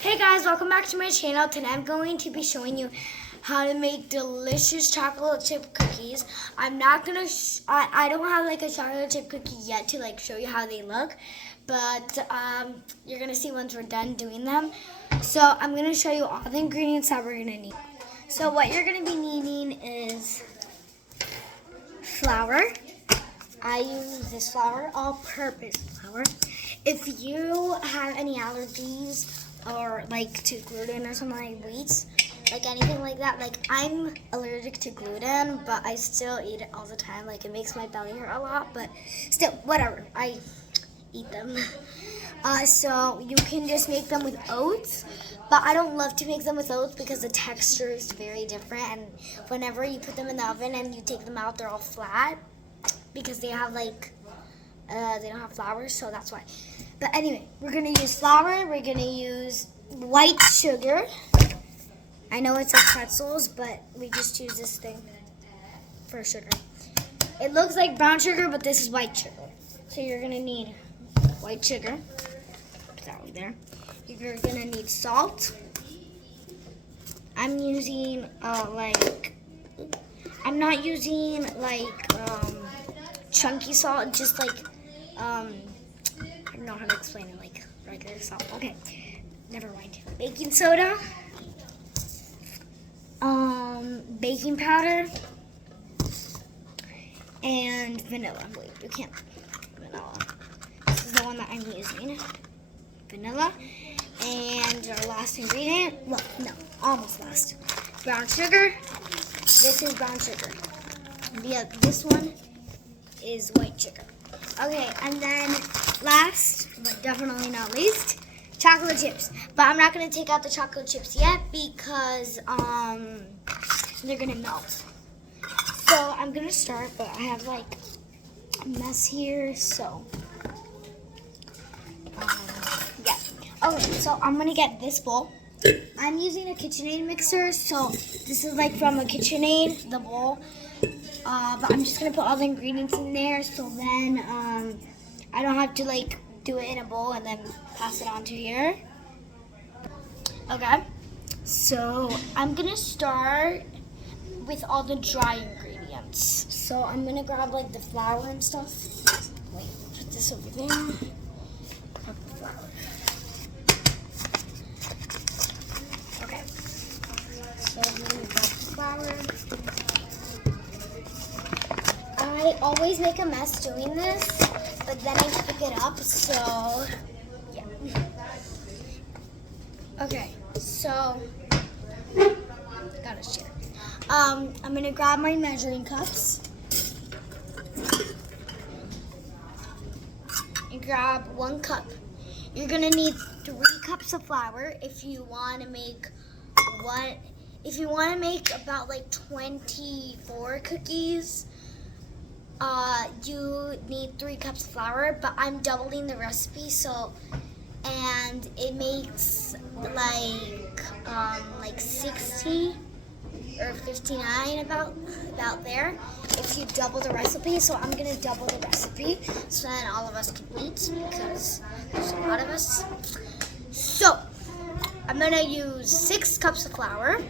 Hey guys, welcome back to my channel. Today I'm going to be showing you how to make delicious chocolate chip cookies. I'm not gonna, I don't have like a chocolate chip cookie yet to like show you how they look, but you're gonna see once we're done doing them. So I'm gonna show you all the ingredients that we're gonna need. So what you're gonna be needing is flour. I use this flour, all-purpose flour. If you have any allergies or like to gluten or something like wheats, like anything like that, like I'm allergic to gluten, but I still eat it all the time. Like it makes my belly hurt a lot, but still, whatever. I eat them. So you can just make them with oats, but I don't love to make them with oats because the texture is very different, and whenever you put them in the oven and you take them out, they're all flat because they have like they don't have flour, so that's why. But anyway, we're gonna use flour. We're gonna use white sugar. I know it's like pretzels, but we just use this thing for sugar. It looks like brown sugar, but this is white sugar. So you're gonna need white sugar. Put that right there. You're gonna need salt. I'm using I'm not using chunky salt, just like I don't know how to explain it, like regular salt. Okay, never mind. Baking soda, baking powder, and vanilla. Wait, you can't. Vanilla. This is the one that I'm using. Vanilla. And our last ingredient, well, no, almost last. Brown sugar. This is brown sugar. This one is white sugar. Okay, and then last, but definitely not least, chocolate chips. But I'm not gonna take out the chocolate chips yet because they're gonna melt. So I'm gonna start, but I have like a mess here, so yeah. Okay, so I'm gonna get this bowl. I'm using a KitchenAid mixer, so this is like from a KitchenAid, the bowl. But I'm just gonna put all the ingredients in there, so then I don't have to like do it in a bowl and then pass it on to here. Okay, so I'm gonna start with all the dry ingredients. So I'm gonna grab like the flour and stuff. Wait, put this over there. Put the flour. Okay, so I'm gonna grab the flour. I always make a mess doing this, but then I pick it up, so yeah. Okay, so gotta share. I'm gonna grab my measuring cups and grab 1 cup. You're gonna need 3 cups of flour if you want to make about like 24 cookies. You need 3 cups of flour, but I'm doubling the recipe, so, and it makes like 60 or 59 about there if you double the recipe. So I'm gonna double the recipe so then all of us can eat because there's a lot of us. So I'm gonna use 6 cups of flour.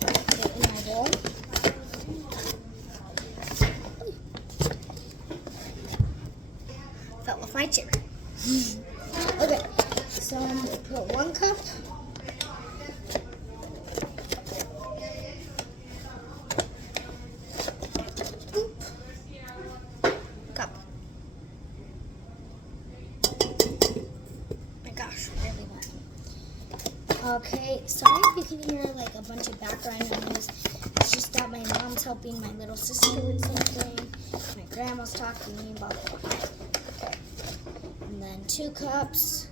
Put it in my bowl. Fell off my chair. Okay, so I'm gonna put 1 cup. Cup. My gosh, really wet. Okay, sorry if you can hear like a bunch of background noise. It's just that my mom's helping my little sister with something. My grandma's talking, blah blah blah. Okay. And then 2 cups.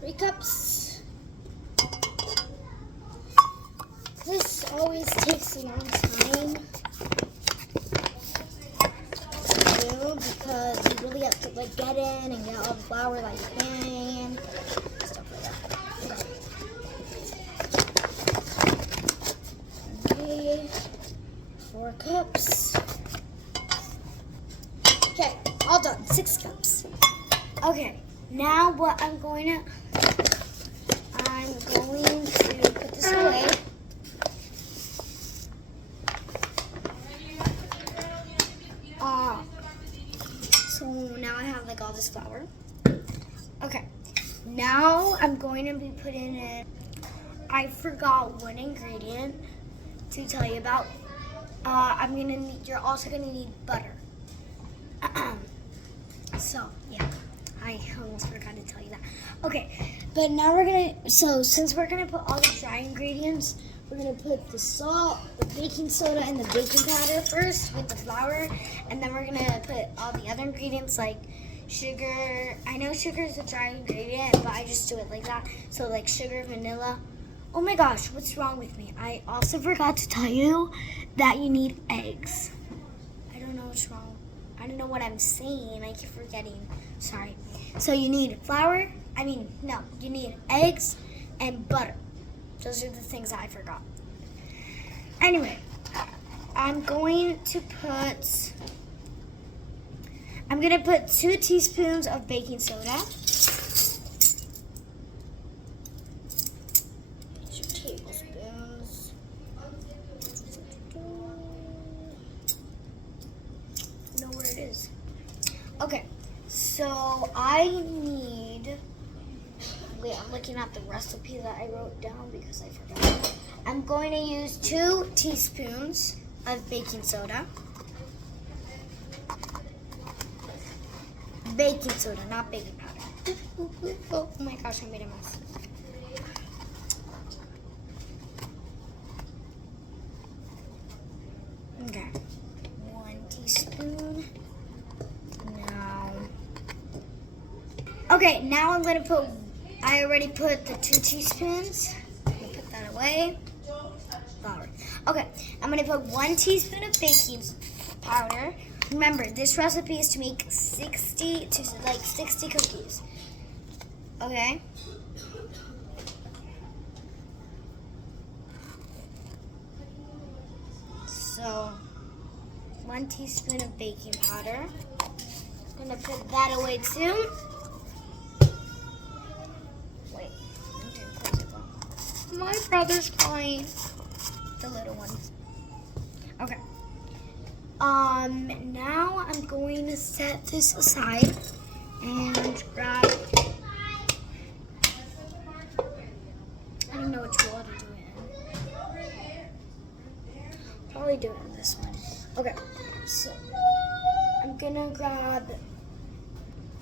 Three cups. This always takes a long time to do because you really have to like get in and get all the flour that you can. Stuff like that. 4 cups. Okay, all done. 6 cups. Okay, now what I'm going to put this away. So now I have like all this flour. Okay, now I'm going to be putting in, I forgot one ingredient to tell you about. You're also gonna need butter. So yeah, I almost forgot to tell you that. Okay, but now since we're gonna put all the dry ingredients, we're gonna put the salt, the baking soda, and the baking powder first with the flour, and then we're gonna put all the other ingredients like sugar. I know sugar is a dry ingredient, but I just do it like that. So like sugar, vanilla. Oh my gosh, what's wrong with me? I also forgot to tell you that you need eggs. I don't know what's wrong. I don't know what I'm saying. I keep forgetting. Sorry. So you need you need eggs and butter. Those are the things that I forgot. Anyway, I'm going to put 2 teaspoons of baking soda. 2 tablespoons. Know where it is. Okay, so I'm looking at the recipe that I wrote down because I forgot. I'm going to use 2 teaspoons of baking soda. Baking soda, not baking powder. Oh my gosh, I made a mess. Okay, 1 teaspoon. Okay, now I'm going to I already put the 2 teaspoons. I'm going to put that away. Flour. Okay, I'm going to put 1 teaspoon of baking powder. Remember, this recipe is to make 60 cookies. Okay? So, 1 teaspoon of baking powder. I'm going to put that away too. Wait, I didn't close it though. My brother's calling. The little one. Okay. Now I'm going to set this aside and grab, I don't know which bowl to do it in. Probably do it in this one. Okay, so I'm gonna grab,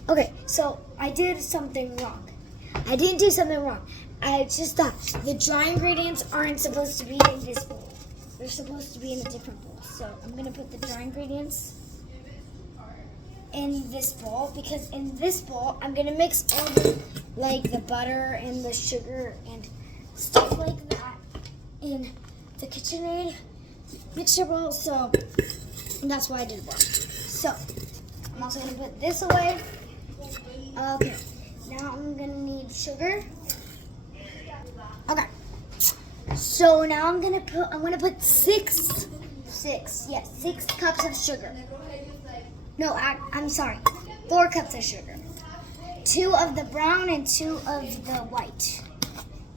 okay, so I did something wrong. I didn't do something wrong. I just thought the dry ingredients aren't supposed to be in this bowl. They're supposed to be in a different bowl. So I'm gonna put the dry ingredients in this bowl because in this bowl I'm gonna mix all the butter and the sugar and stuff like that in the KitchenAid mixer bowl. So that's why I did it wrong. So I'm also gonna put this away. Okay, now I'm gonna need sugar. Okay. So now I'm gonna put 6 cups of sugar. No, I'm sorry, 4 cups of sugar. 2 of the brown and 2 of the white.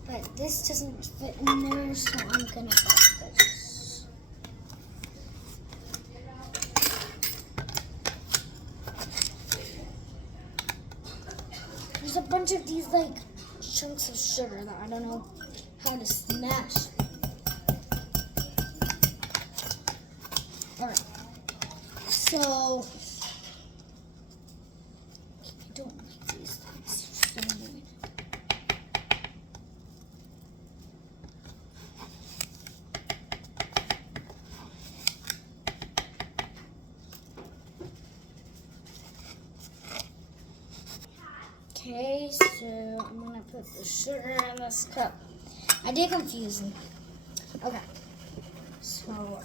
But this doesn't fit in there, so I'm gonna put this. There's a bunch of these chunks of sugar that I don't know how to smash. Alright. So I don't like these things. So annoying. Okay, so I'm gonna put the sugar in this cup. I did confuse them. Okay, so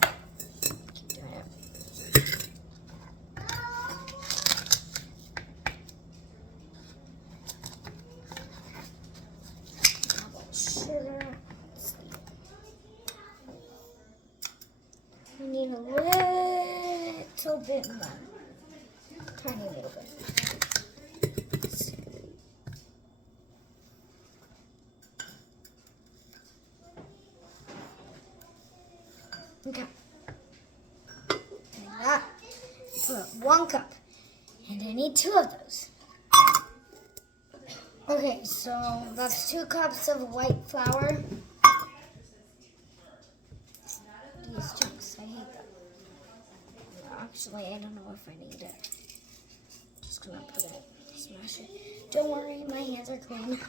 keep doing it. Sugar. We need a little bit more. Tiny little bit. Okay. Like that. Put 1 cup. And I need 2 of those. Okay, so that's 2 cups of white flour. These chunks, I hate them. Actually, I don't know if I need it. Just gonna put it, smash it. Don't worry, my hands are clean.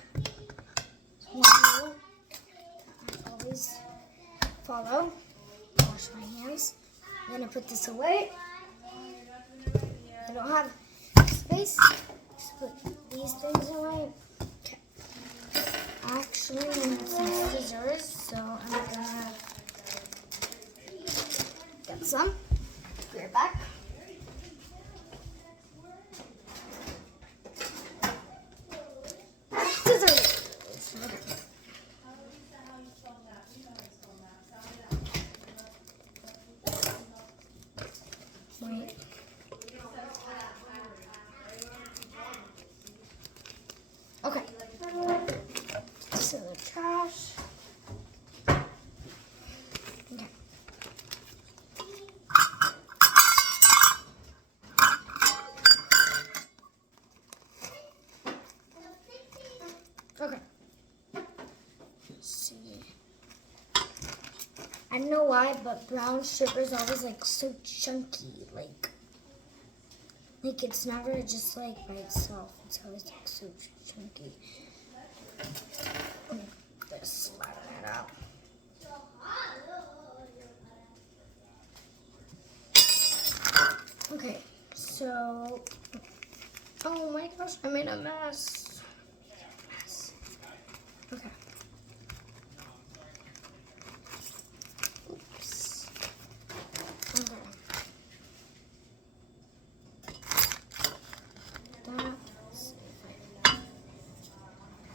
So I always follow. Wash my hands. I'm gonna put this away. I don't have space. Just put these things away. Okay. Actually, I need some scissors, so I'm gonna get some. Be right back. Scissors. Wait. Okay. So the trash. Okay. Okay. Let's see. I don't know why, but brown sugar is always like so chunky. Like it's never just like by itself. It's always like so chunky. Just slide that out. Okay, so oh my gosh, I made a mess. Okay. Oops. Okay.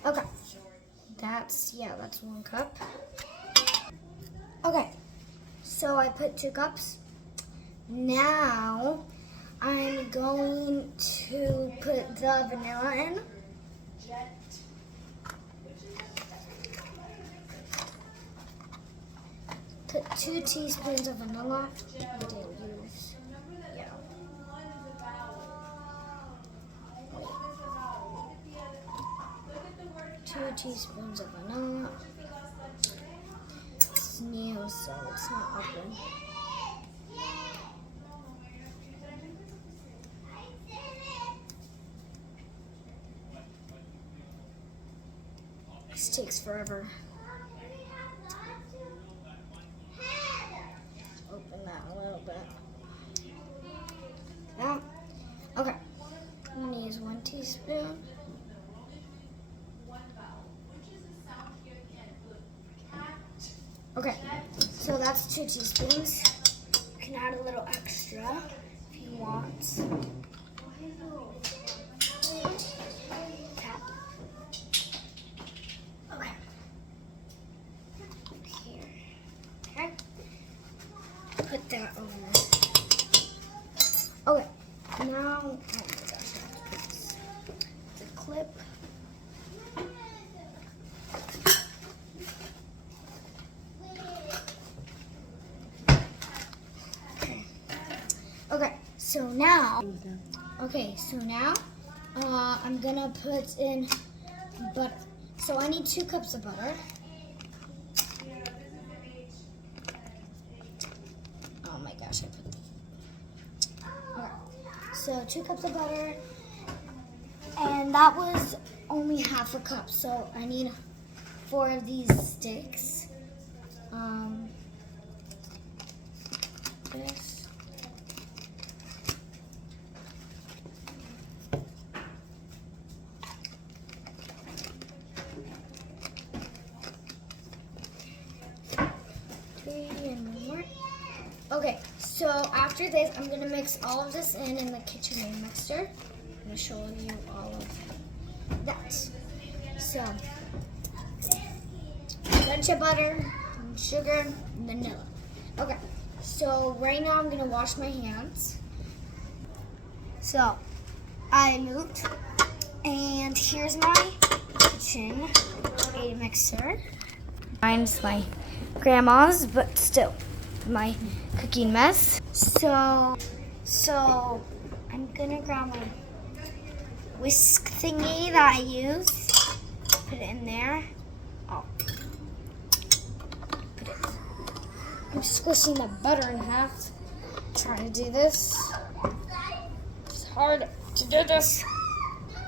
Okay. That's 1 cup. Okay. So I put 2 cups. Now I'm going to put the vanilla in. Put 2 teaspoons of vanilla. I didn't use, yeah. 2 teaspoons of vanilla. It's new, so it's not open. This takes forever. Open that a little bit. Now, okay. I'm gonna use 1 teaspoon. Okay, so that's 2 teaspoons. You can add a little extra if you want. Tap. Okay. Here. Okay. Put that over. Okay. Now, oh my gosh, I have to put this. The clip. So now, I'm gonna put in butter. So I need 2 cups of butter. Oh my gosh, I put okay. So 2 cups of butter, and that was only half a cup. So I need 4 of these sticks. This. Okay, so after this, I'm gonna mix all of this in the KitchenAid mixer. I'm gonna show you all of that. So, a bunch of butter, sugar, vanilla. Okay, So right now I'm gonna wash my hands. So I moved, and here's my kitchen, a mixer. Mine's my grandma's, but still my cooking mess. So I'm gonna grab my whisk thingy that I use, put it in there. Oh, put it. I'm squishing the butter in half. Trying to do this. It's hard to do this.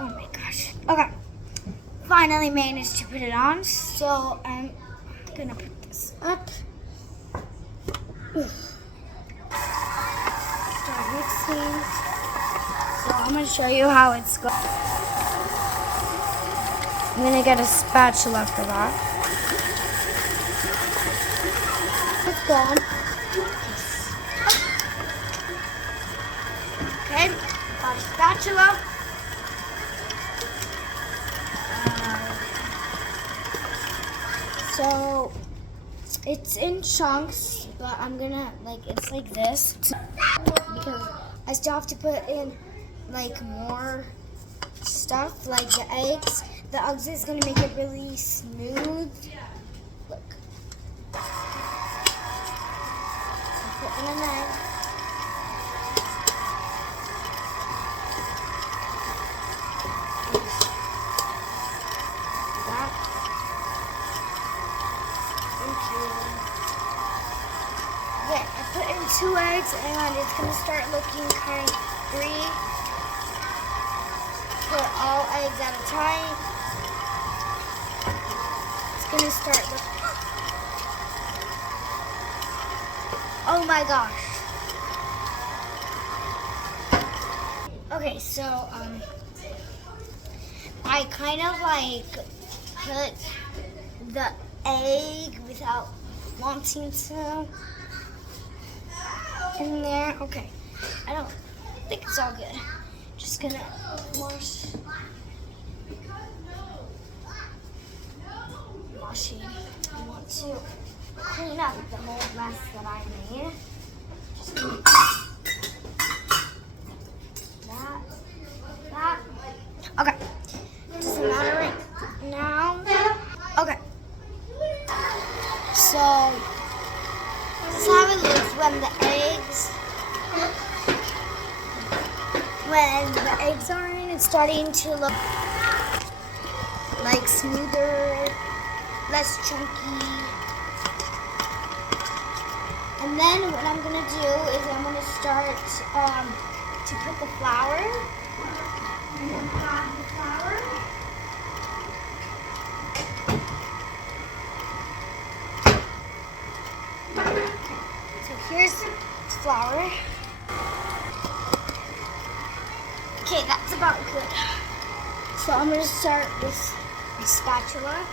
Oh my gosh. Okay. Finally managed to put it on. So I'm gonna put this up. Start mixing. So I'm gonna show you how it's going. I'm gonna get a spatula for that. It's gone. Okay, got a spatula. So it's in chunks, but I'm gonna it's like this because I still have to put in like more stuff like the eggs. The eggs is gonna make it really smooth. Look. So put in an egg. Okay, I put in 2 eggs and it's gonna start looking kind of green. Put all eggs at a time. It's gonna start looking. Oh my gosh. Okay, so I kind of put the egg without wanting to in there. Okay, I don't think it's all good. Just gonna washing. I want to clean up the whole mess that I made. Just gonna that. Okay, doesn't matter right now. Okay, so this is how it looks when the eggs are in. It's starting to look like smoother, less chunky. And then what I'm gonna do is I'm gonna start to put the flour. I'm gonna add the flour. So here's the flour. Okay, that's about good. So I'm gonna start with the spatula.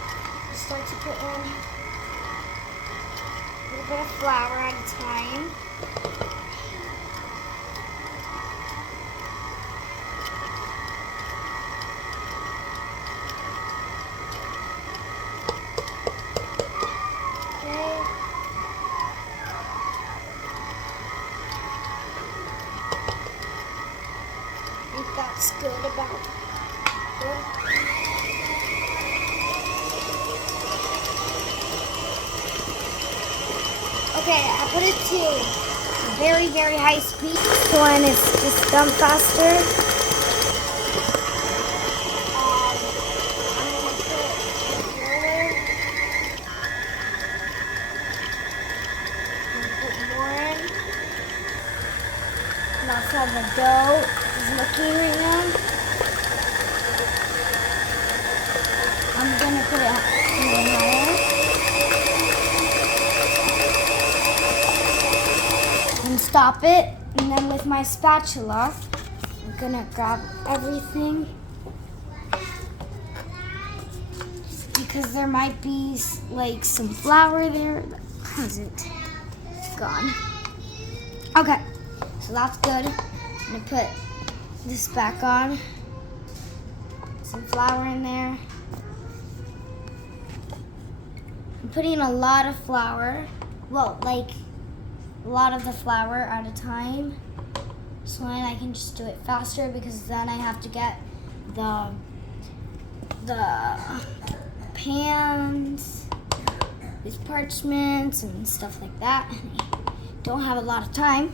Start to put in a little bit of flour at a time. That's good about good. Okay, I put it to very, very high speed so when it's just done faster. I'm gonna put more in. And that's how the dough is looking right now. I'm gonna put it even higher. And stop it. And then with my spatula, I'm gonna grab everything. Because there might be like some flour there that hasn't gone. Okay, so that's good. I'm gonna put this back on. Some flour in there. I'm putting a lot of flour. Well, like a lot of the flour at a time. So then I can just do it faster because then I have to get the pans, these parchments and stuff like that. And I don't have a lot of time.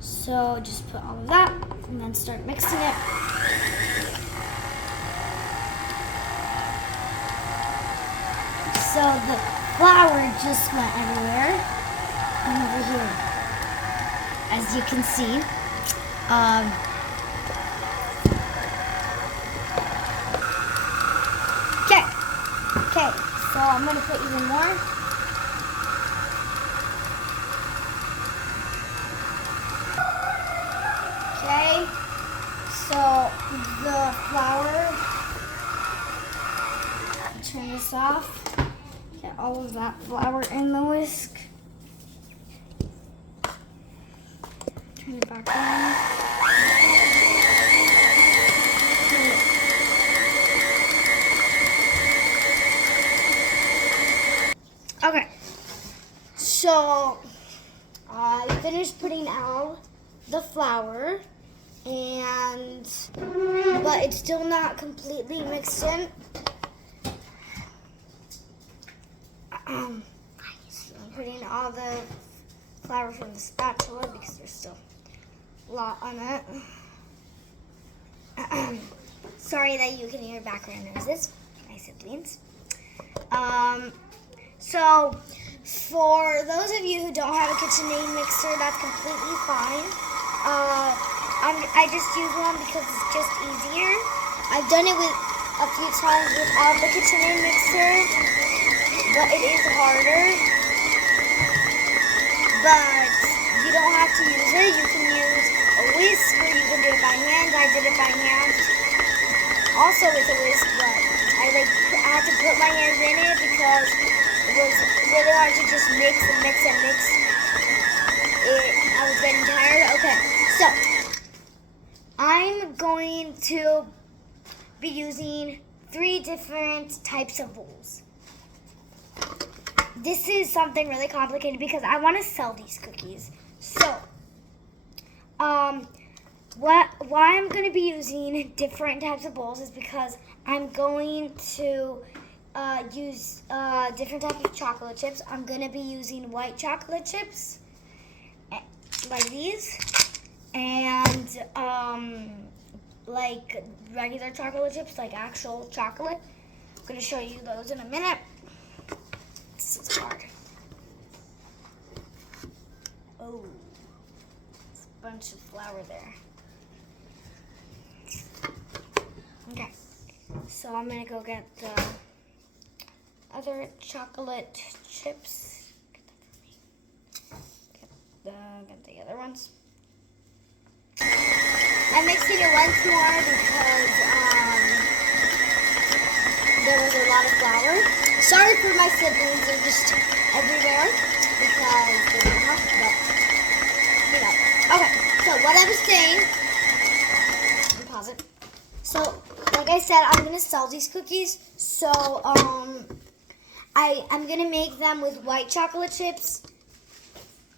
So just put all of that and then start mixing it. So the flour just went everywhere and over here, as you can see. Okay, so I'm gonna put even more. Okay, so the flour, turn this off, get all of that flour in the whisk. Turn it back on. Okay, so I finished putting out the flour, but it's still not completely mixed in. I'm putting all the flour from the spatula because there's still a lot on it. Sorry that you can hear background noises. My siblings. So, for those of you who don't have a KitchenAid mixer, that's completely fine. I just use one because it's just easier. I've done it a few times without the KitchenAid mixer, but it is harder. But you don't have to use it. You can use a whisk or you can do it by hand. I did it by hand. Also with a whisk, but I had to put my hands in it because it was really hard to just mix and mix and mix. I was getting tired. Okay, so I'm going to be using 3 different types of bowls. This is something really complicated because I want to sell these cookies. So, why I'm going to be using different types of bowls is because I'm going to use different types of chocolate chips. I'm going to be using white chocolate chips, like these, and like regular chocolate chips, like actual chocolate. I'm going to show you those in a minute. This is hard. Oh, there's a bunch of flour there. Okay, so I'm going to go get the other chocolate chips. Get the other ones. I'm mixing it once more because there was a lot of flour. Sorry for my siblings, they're just everywhere because they're in the house, but you know. Okay, so what I was saying, let me pause it. So, like I said, I'm gonna sell these cookies. So, I'm gonna make them with white chocolate chips.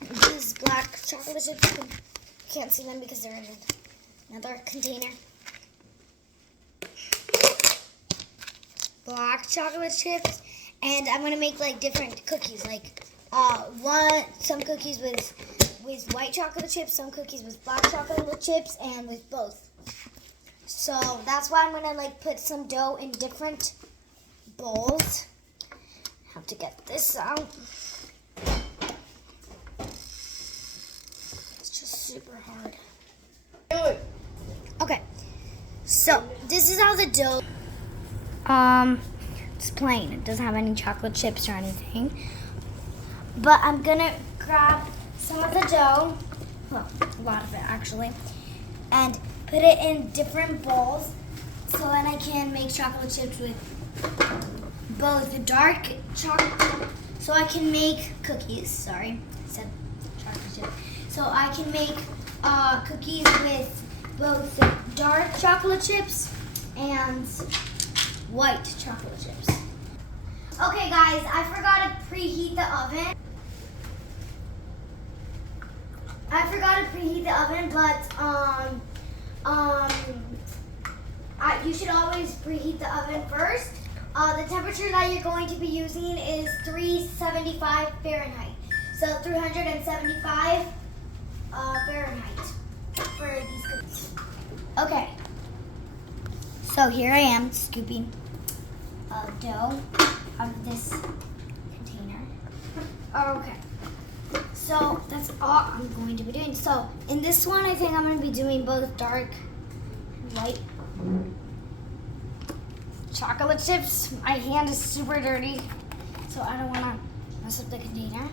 These black chocolate chips, you can't see them because they're in another container. Black chocolate chips, and I'm gonna make like different cookies, like some cookies with white chocolate chips, some cookies with black chocolate chips, and with both. So that's why I'm gonna like put some dough in different bowls. Have to get this out. It's just super hard. Okay, so this is how the dough. It's plain. It doesn't have any chocolate chips or anything. But I'm gonna grab some of the dough, well, a lot of it actually, and put it in different bowls so then I can make chocolate chips with both dark chocolate, so I can make cookies, sorry, I said chocolate chip. So I can make cookies with both the dark chocolate chips and white chocolate chips. Okay guys, I forgot to preheat the oven. I forgot to preheat the oven, but you should always preheat the oven first. The temperature that you're going to be using is 375 Fahrenheit. So 375 Fahrenheit for these cookies. Okay. So here I am scooping dough out of this container. Okay. So that's all I'm going to be doing. So in this one, I think I'm going to be doing both dark and white chocolate chips. My hand is super dirty, so I don't want to mess up the container.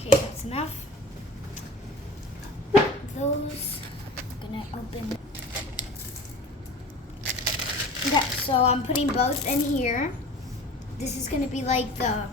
Okay, that's enough. Those, I'm gonna open. Okay, so I'm putting both in here. This is gonna be like the